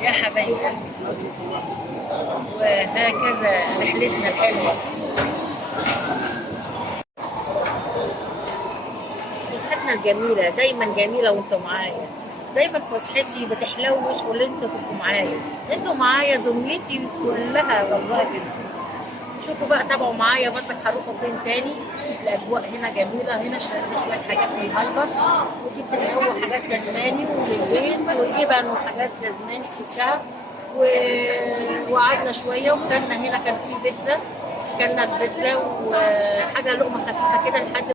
يا حبايبي، وهكذا رحلتنا الحلوة، فسحتنا الجميلة دايما جميلة وانتوا معايا. دايما فسحتي بتحلوش واللي انتوا تبقوا معايا. انتوا معايا دنيتي كلها والله جدا. شوفوا بقى، تابعوا معايا برضك هروحوا فين تاني. الاجواء هنا جميله، هنا اشترينا شويه حاجات من الهايبر، وجبت لجوه حاجات لازماني وللبيت، وجبن وحاجات لازماني جبتها و... وقعدنا شويه وكلنا. هنا كان في بيتزا، كلنا البيتزا وحاجه لقمه خفيفه كده لحد